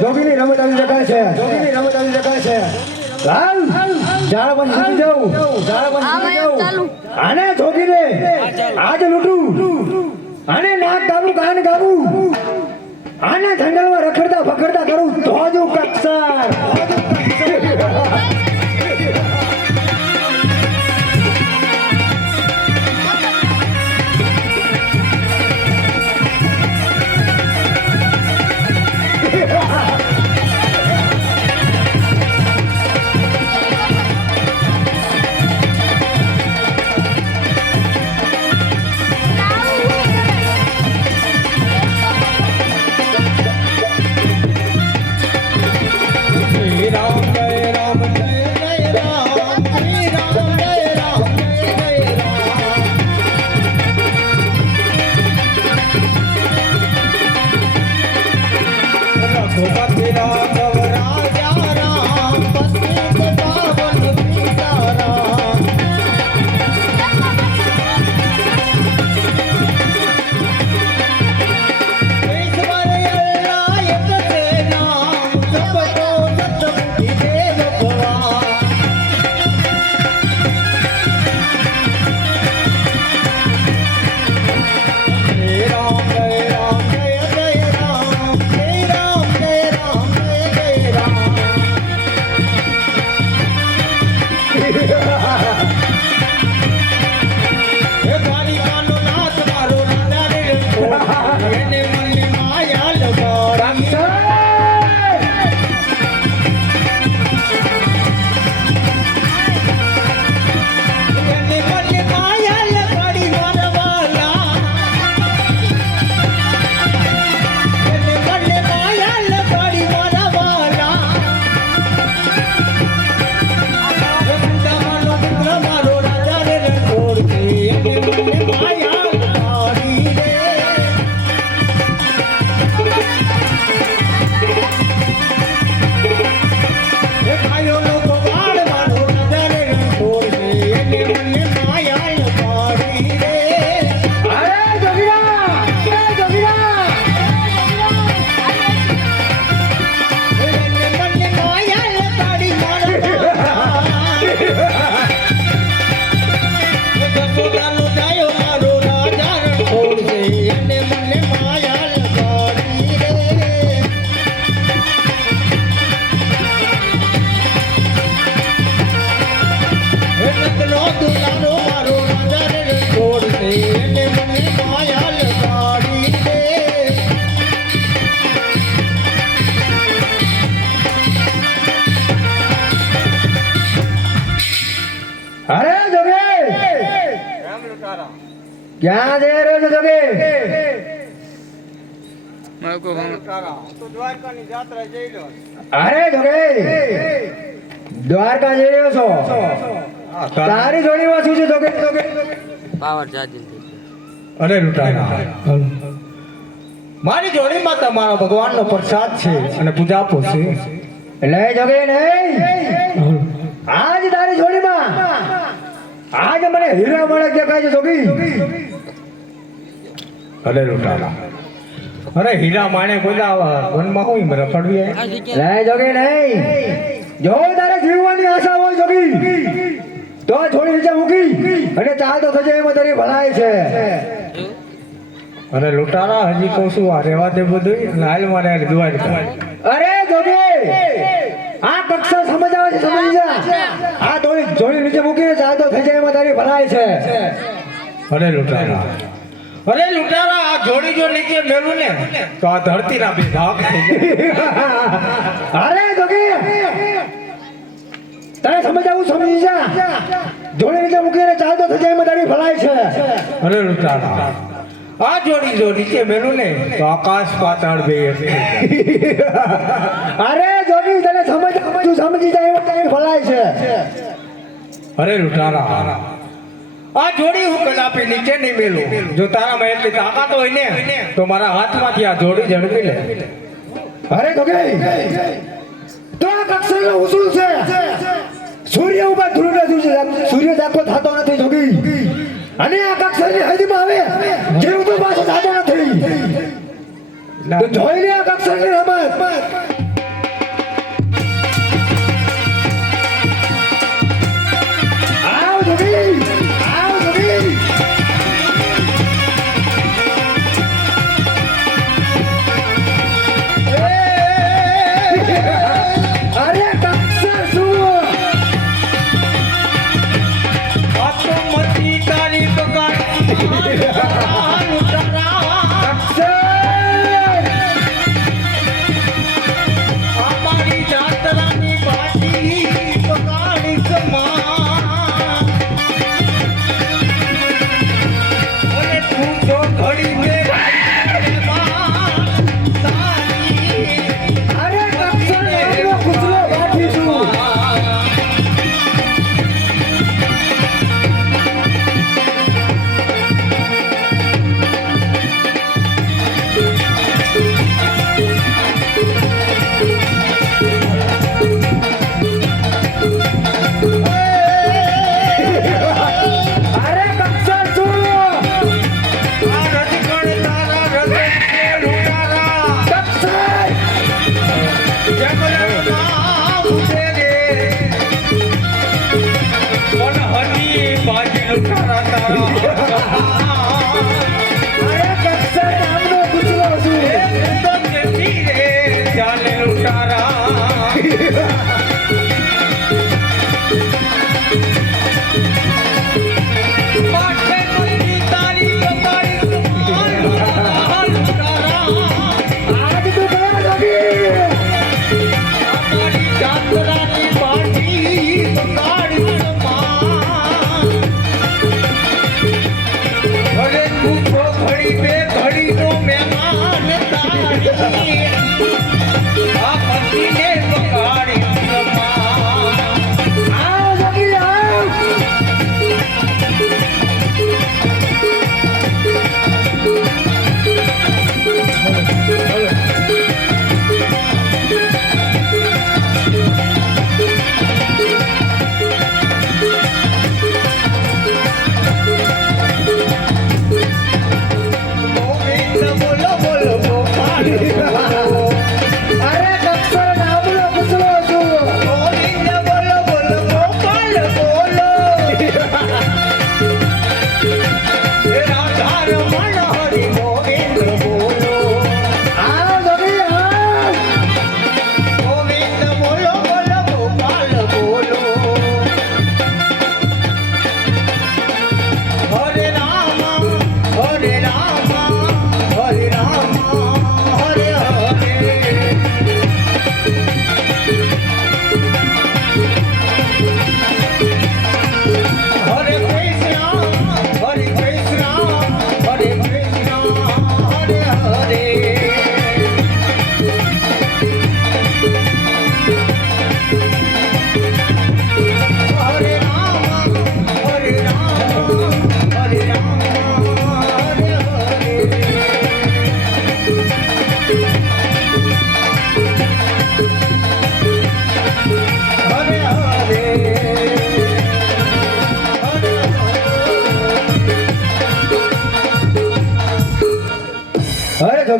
જોગીની રમત આવી જગ્યા છે. જોગીની રમત આવી જગ્યા છે. લાલ જાળ બંધ થઈ જાઉં. જાળ બંધ થઈ જાઉં. આને જોગીને આજ લૂટું. આને નાક ગાવું કાન ગાવું. આને જંગલમાં રખડતા ભખડતા કરું તો જ કક્ષર. ક્યાં જઈ રહ્યો છો જોગે? અરે જોગે દ્વારકા જઈ રહ્યો છો? તારી જોડીમાં શું છે જોગે? Power charging. અરે લૂંટારા, મારી જોડીમાં તમારા ભગવાનનો પ્રસાદ છે અને પૂજા આપો છે. એટલે જોગી નહીં આજ તારી જોડીમાં આજ મને હીરા મળે દેખાય છે જોગી. અરે લૂંટારા અરે હીરા માણે બોલા વનમાં હોય મરે પડવી લે જોગી નહીં જો તારે જીવવાની આશા હોય જોગી તો આ છોડી નીચે મૂકી અને ચાલ તો થશે એમાં તારી ભલાઈ છે. અરે લૂંટારા હજી કહું છું આ રેવા દે બધું હાલ મારે દુઆ કર. અરે જોગી આ કક્ષા સમજાવે છે સમજી જા. આ જોડી નીચે મૂકીને ચાલ તો થશે એમાં તારી ભલાઈ છે. અરે લૂંટારા આ જોડી જો નીચે મેલું ને તો આ ધરતી ના બે ભાગ થઈ જાય. અરે જોગી તારે સમજાવું સમજી જા. જોડી નીચે મૂકીને ચાલ તો થશે એમાં તારી ભલાઈ છે. અરે લૂંટારા આ જોડી જો નીચે મેલું ને તો આકાશ પાતાળ બે અરે જોગી તને તું સમજી જાય એમાં તારી ભલાઈ છે. અરે લૂંટારા આ જોડી હું કદાપી નીચે નહીં મેલું. જો તારામાં એટલી તાકાત હોય ને તો મારા હાથમાંથી આ જોડી ઝડપી લે. અરે જોગી તો આ કક્ષરનો ઉસૂલ છે. સૂર્ય ઉપર ધ્રુવ નથી છે. સૂર્ય દાખલો થતો નથી જોગી. અને આ કક્ષરની હદમાં આવે જેવું તો પાછો થતો નથી. તો જોઈ લે આ કક્ષરની રમત. આવ જોગી આવ જોગી. અરે કક્ષર શું આ તો મતી તારી બગાડી લૂંટારા. કક્ષર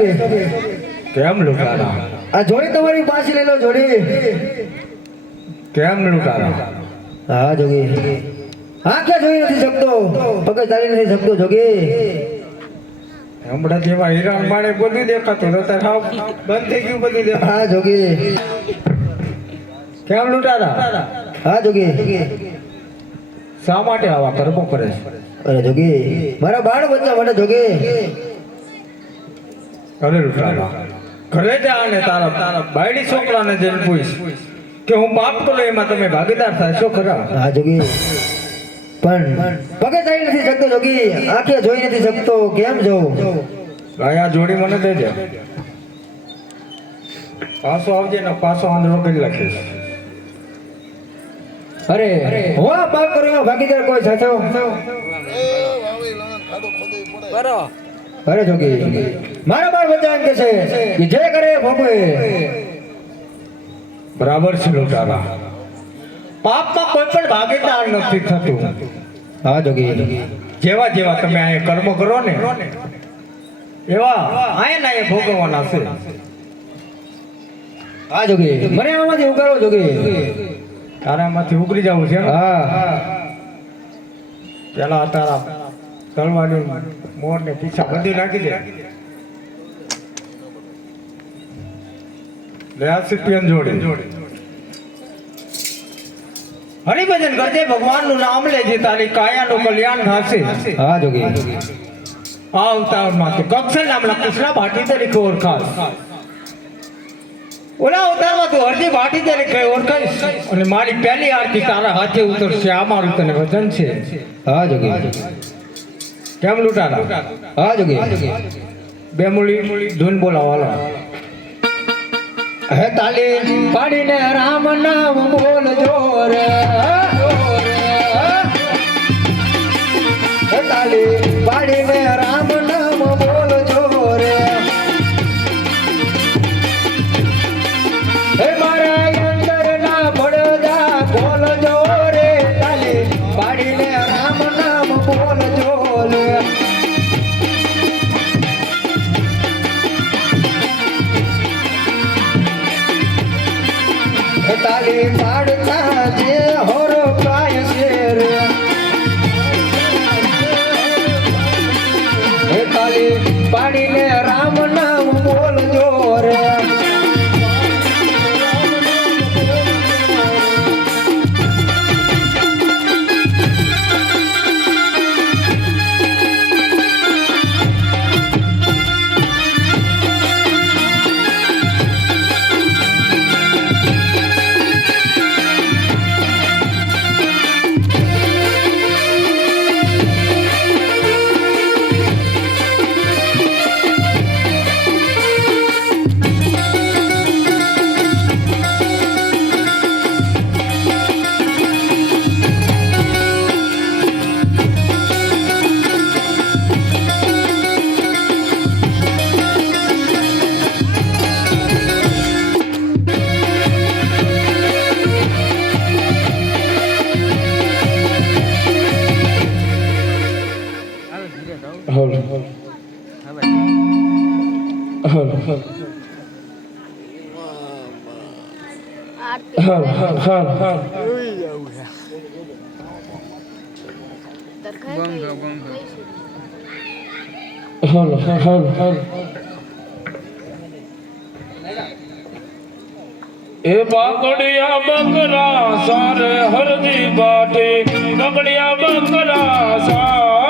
જોગી કેમ લુટારા? આ જોડી તમારી પાસે લઈ લો જોડી. કેમ લુટારા? હા જોગી આંખે જોઈ નથી શકતો, પગે ચાલી નથી શકતો જોગી. હમણાં જેવા હીરા માળે બધું દેખાતું નતા, હાવ બંધ થઈ ગયું બધું દેખાતું. હા જોગી. કેમ લુટારા? હા જોગી. શા માટે આવા કર્મો કરે છે? અરે જોગી મારા બાળ બચ્ચા માટે જોગી. અરે લુટારા, ઘરે જા અને તારા બાયડી છોકરાને જઈને પૂછ કે હું પાપ કરું એમાં તમે ભાગીદાર થશો ખરા? હા જોગી પણ પગે ચાલી નથી શકતો જોગી, આંખે જોઈ નથી શકતો, કેમ જવું? આ જોડી મને દેજે. પાછો આવજે ને પાછો આંધળો કરી નાખીશ. અરે હું આ પાપ કરવા ભાગીદાર કોઈ સાચો? કરો અરે જોગી મારા બાળ બચ્ચા એમ કે છે કે જે કરે એ ભોગવે. બરાબર છે લુટારા, પાપમાં કોઈ પણ ભાગીદાર નથી થતું. હા જોગી. જેવા જેવા તમે આ કર્મ કરો ને એવા આયના એ ભોગવવાના છે. હા જોગી મને આમાંથી ઉગારો જોગી. તારામાંથી ઉગરી જવું છે? હા પેલા તારા તલવાનું મોર ને પીછા બધું નાખી દે. લે આ સિપિયન જોડી હરિભજન કરજે, ભગવાનનું નામ લેજે, તારી કાયાનું કલ્યાણ થશે. હા જોગી. આ અવતારમાં તો કક્ષલ નામના કૃષ્ણ ભાટી તરીકે ઓળખાશ. ઓલા અવતારમાં તું હરજી ભાટી તરીકે ઓળખાઈશ અને મારી પહેલી આરતી તારા હાથે ઉતરશે. આ મારું તને વચન છે. હા જોગી. કેમ લુટારા? હા જોગી. બે મૂળી ધૂન બોલાવાલો. હે તાલી પાડીને રામ નામ બોલજો રે. હે તાલી પાડીને રામ નામ બોલજો રે. હે મારા અંદર ના પડદા બોલજો રે. તાલી પાડીને રામ નામ બોલજો રે. તાલી પાડતા જે હોરો કાય છે રે. હે તાલી પાડીને રામ નામ બોલજો રે. એ બાકડિયા બકરા સારે હરદી બાટે બકડિયા બકરા સારે